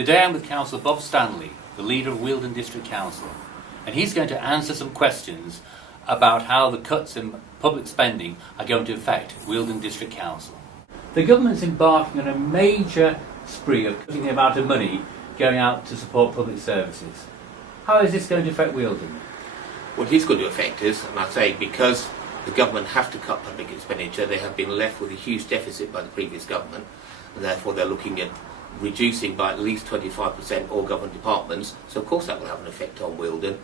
Today I'm with Councillor Bob Stanley, the leader of Wealdon District Council, and he's going to answer some questions about how the cuts in public spending are going to affect Wealdon District Council. The government's embarking on a major spree of cutting the amount of money going out to support public services. How is this going to affect Wealdon? What it is going to affect us, and I say because the government have to cut public expenditure, they have been left with a huge deficit by the previous government, and therefore they're looking at reducing by at least 25% all government departments, so of course that will have an effect on Wealdon.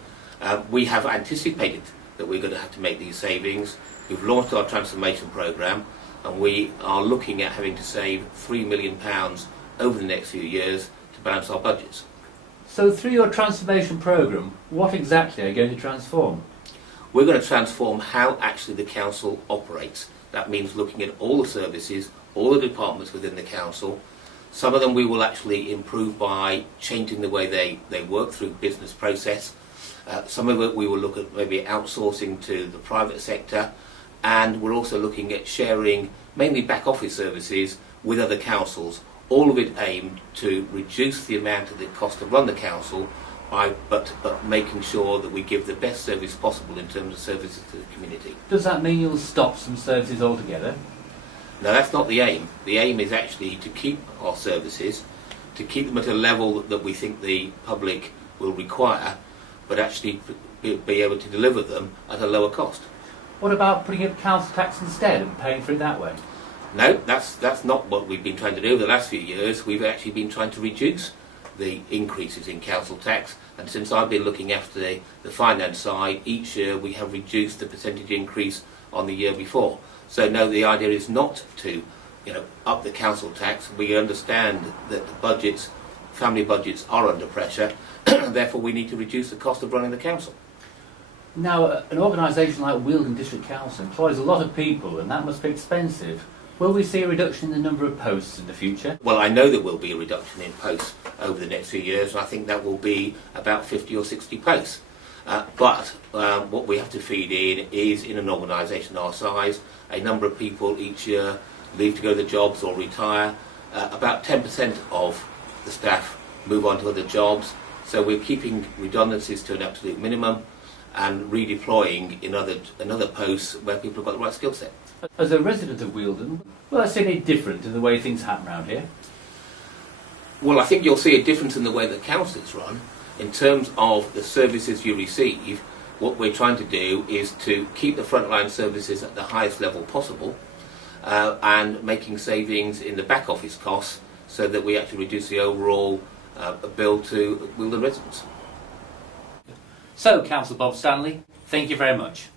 We have anticipated that we're going to have to make these savings. We've launched our transformation programme, and we are looking at having to save £3 million over the next few years to balance our budgets. So through your transformation programme, what exactly are you going to transform? We're going to transform how actually the council operates. That means looking at all the services, all the departments within the council. Some of them we will actually improve by changing the way they work through business process. Some of it we will look at maybe outsourcing to the private sector, and we're also looking at sharing mainly back office services with other councils, all of it aimed to reduce the amount of the cost to run the council but making sure that we give the best service possible in terms of services to the community. Does that mean you'll stop some services altogether? No, that's not the aim. The aim is actually to keep our services, to keep them at a level that we think the public will require, but actually be able to deliver them at a lower cost. What about putting up council tax instead and paying for it that way? No, that's not what we've been trying to do over the last few years. We've actually been trying to reduce the increases in council tax, and since I've been looking after the finance side, each year we have reduced the percentage increase on the year before. So no, the idea is not to up the council tax. We understand that the budgets, family budgets, are under pressure, and therefore we need to reduce the cost of running the council. Now, an organisation like Wealdon District Council employs a lot of people, and that must be expensive. Will we see a reduction in the number of posts in the future? Well, I know there will be a reduction in posts over the next few years, and I think that will be about 50 or 60 posts. But what we have to feed in is, in an organisation our size, a number of people each year leave to go to jobs or retire. About 10% of the staff move on to other jobs, so we're keeping redundancies to an absolute minimum and redeploying in other posts where people have got the right skill set. As a resident of Wealdon, will I see any different in the way things happen around here? Well, I think you'll see a difference in the way that council is run. In terms of the services you receive, what we're trying to do is to keep the frontline services at the highest level possible and making savings in the back office costs so that we actually reduce the overall bill to Wealdon residents. So, Councillor Bob Stanley, thank you very much.